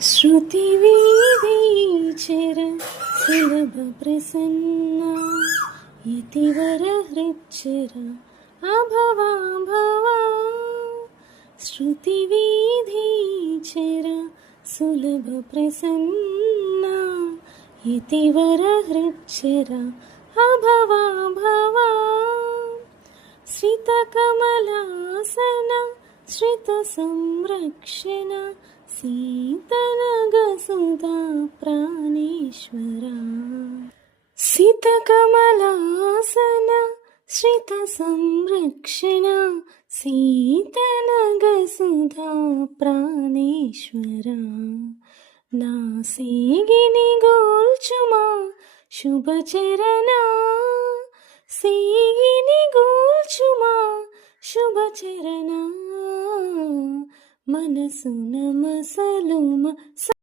శృతి వీధీచర సులభ ప్రసన్న ఇతివర హృచ్చర అభవా భవా శృతి వీధీచర సులభ ప్రసన్న ఇతివర హృచ్చర అభవా భవా శ్రితకమలాసన శ్రిత సంరక్షణ సీతనగసుత ప్రాణేశ్వర సితకమలాసన శ్రిత సంరక్షణ సీతనగసుధా ప్రాణేశ్వర నా సేగిని గోల్చుమా శుభచరణ. సేగిని గోల్చుమా శుభచరణ. మనసున మసలుమ